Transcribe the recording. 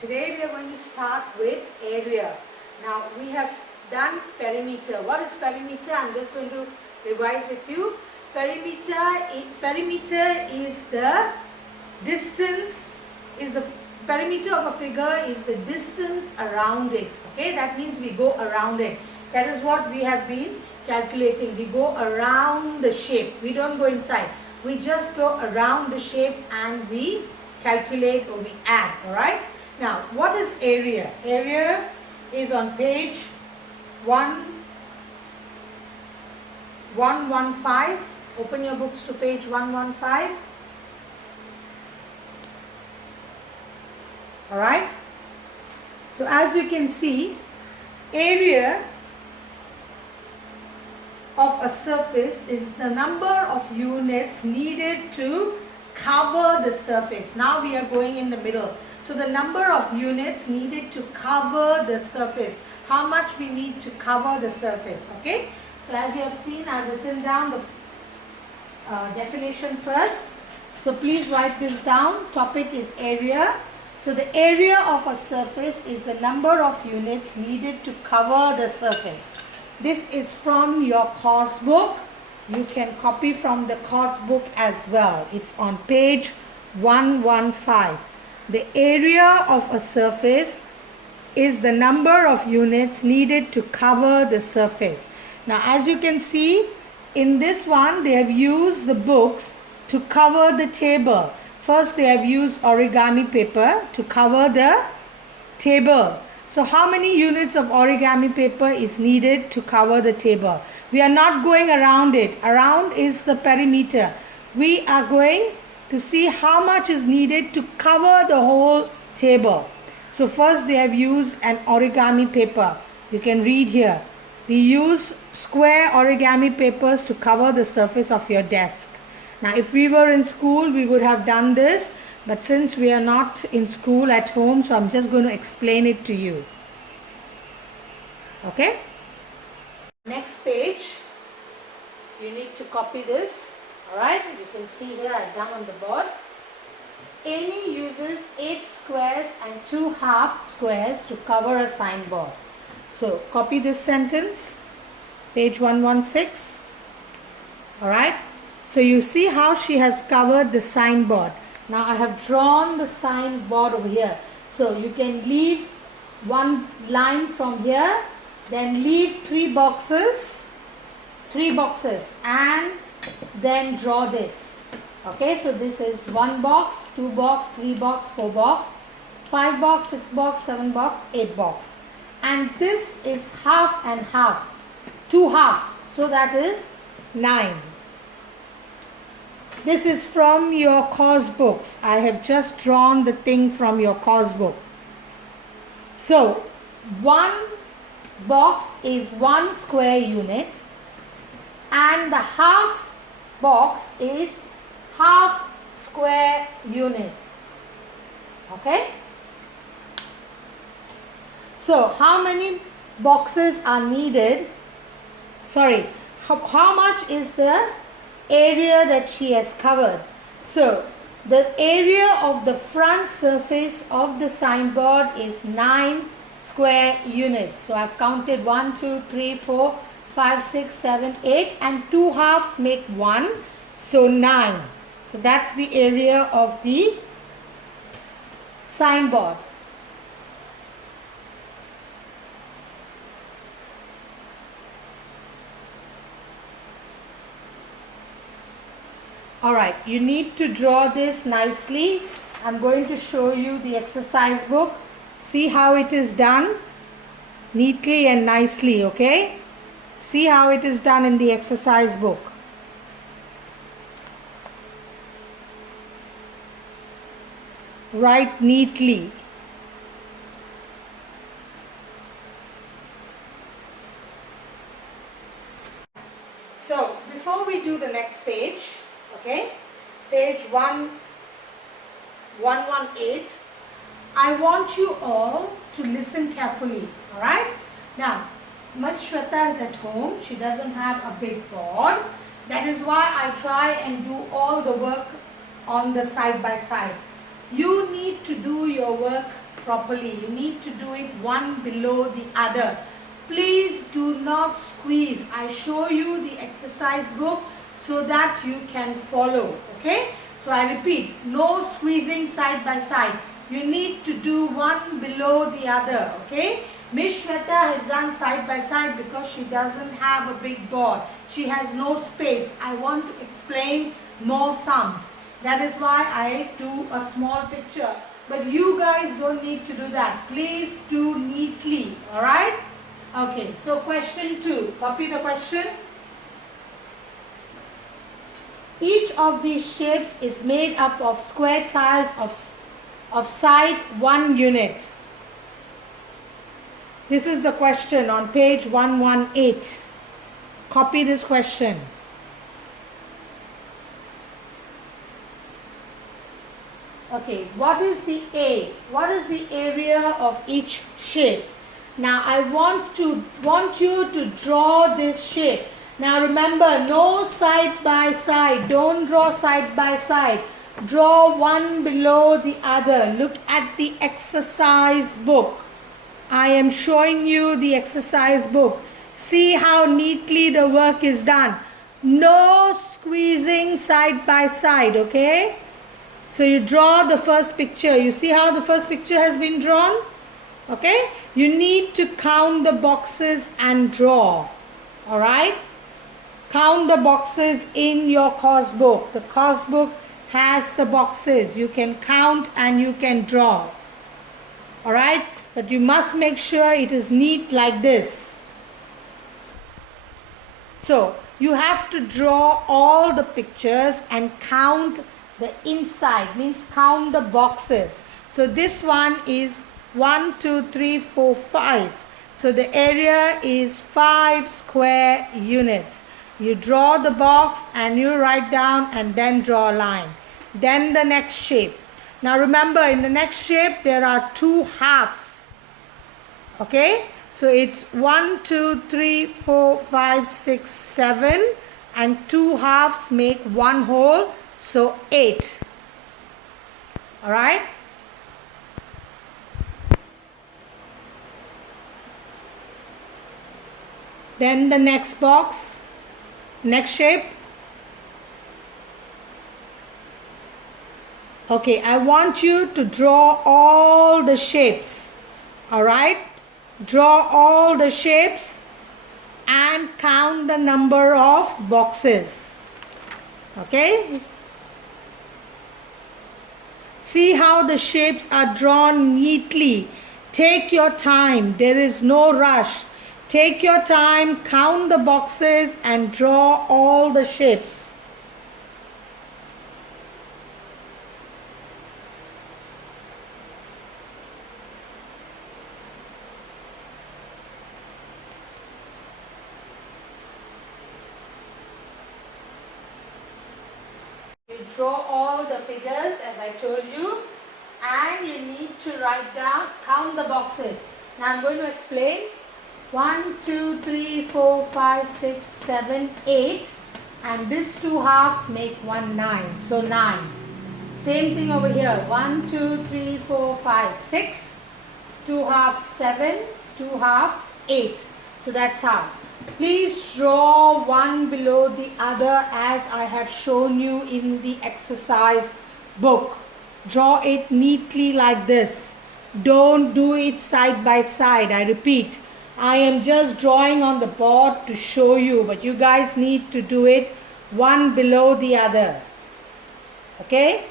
Today we are going to start with area. Now we have done perimeter. What is perimeter? I'm just going to revise with you. Perimeter is the distance, perimeter of a figure is the distance around it. Okay, that means we go around it. That is what we have been calculating. We go around the shape. We don't go inside. We just go around the shape and we calculate or we add. Alright. Now, what is area? Area is on page 115. Open your books to page 115. Alright. So, as you can see, area of a surface is the number of units needed to cover the surface. Now we are going in the middle. So the number of units needed to cover the surface. How much we need to cover the surface. Okay. So as you have seen, I have written down the definition first. So please write this down. Topic is area. So the area of a surface is the number of units needed to cover the surface. This is from your course book. You can copy from the course book as well. It's on page 115. The area of a surface is the number of units needed to cover the surface. Now, as you can see, in this one, they have used the books to cover the table. First, they have used origami paper to cover the table. So, how many units of origami paper is needed to cover the table? We are not going around it. Around is the perimeter. We are going to see how much is needed to cover the whole table. So first they have used an origami paper. You can read here. We use square origami papers to cover the surface of your desk. Now if we were in school, we would have done this. But since we are not in school at home, so I'm just going to explain it to you. Okay? Next page. You need to copy this. Alright, you can see here I've done on the board. Amy uses 8 squares and 2 half squares to cover a signboard. So, copy this sentence, page 116. Alright, so you see how she has covered the signboard. Now, I have drawn the signboard over here. So, you can leave one line from here, then leave 3 boxes, and then draw this. Okay, so this is 1 box, 2 box, 3 box, 4 box, 5 box, 6 box, 7 box, 8 box. And this is half and half, 2 halves. So that is 9. This is from your course books. I have just drawn the thing from your course book. So 1 box is 1 square unit and the half box is half square unit. Okay. So how many boxes are needed? Sorry, how much is the area that she has covered? So the area of the front surface of the signboard is 9 square units. So I've counted 1, 2, 3, 4, 5, 6, 7, 8 and 2 halves make 1. So 9. So that's the area of the signboard. Alright, you need to draw this nicely. I'm going to show you the exercise book. See how it is done neatly and nicely, okay? See how it is done in the exercise book. Write neatly. So, before we do the next page, okay, page 118, I want you all to listen carefully, alright? Now, Ms. Shweta is at home. She doesn't have a big board. That is why I try and do all the work on the side by side. You need to do your work properly. You need to do it one below the other. Please do not squeeze. I show you the exercise book so that you can follow. Okay? So I repeat, no squeezing side by side. You need to do one below the other. Okay? Miss Shweta has done side by side because she doesn't have a big board. She has no space. I want to explain more sums. That is why I do a small picture. But you guys don't need to do that. Please do neatly. Alright? Okay, so question 2. Copy the question. Each of these shapes is made up of square tiles of side 1 unit. This is the question on page 118. Copy this question. Okay, what is the A? What is the area of each shape? Now I want you to draw this shape. Now remember, no side by side. Don't draw side by side. Draw one below the other. Look at the exercise book. I am showing you the exercise book. See how neatly the work is done. No squeezing side by side, okay? So you draw the first picture. You see how the first picture has been drawn? Okay? You need to count the boxes and draw. Alright? Count the boxes in your course book. The course book has the boxes. You can count and you can draw. Alright? But you must make sure it is neat like this. So, you have to draw all the pictures and count the inside, means count the boxes. So, this one is 1, 2, 3, 4, 5. So, the area is 5 square units. You draw the box and you write down and then draw a line. Then the next shape. Now, remember, in the next shape, there are 2 halves. Okay, so it's 1, 2, 3, 4, 5, 6, 7 and 2 halves make 1 whole, so 8. Alright. Then the next box, next shape. Okay, I want you to draw all the shapes. Alright. Draw all the shapes and count the number of boxes. Okay? See how the shapes are drawn neatly. Take your time. There is no rush. Take your time, count the boxes and draw all the shapes. You draw all the figures as I told you, and you need to write down, count the boxes. Now I'm going to explain. 1, 2, 3, 4, 5, 6, 7, 8, and these 2 halves make 1, 9. So 9. Same thing over here. 1, 2, 3, 4, 5, 6. 2 halves 7. 2 halves 8. So that's how. Please draw one below the other as I have shown you in the exercise book. Draw it neatly like this. Don't do it side by side. I repeat, I am just drawing on the board to show you, but you guys need to do it one below the other. Okay?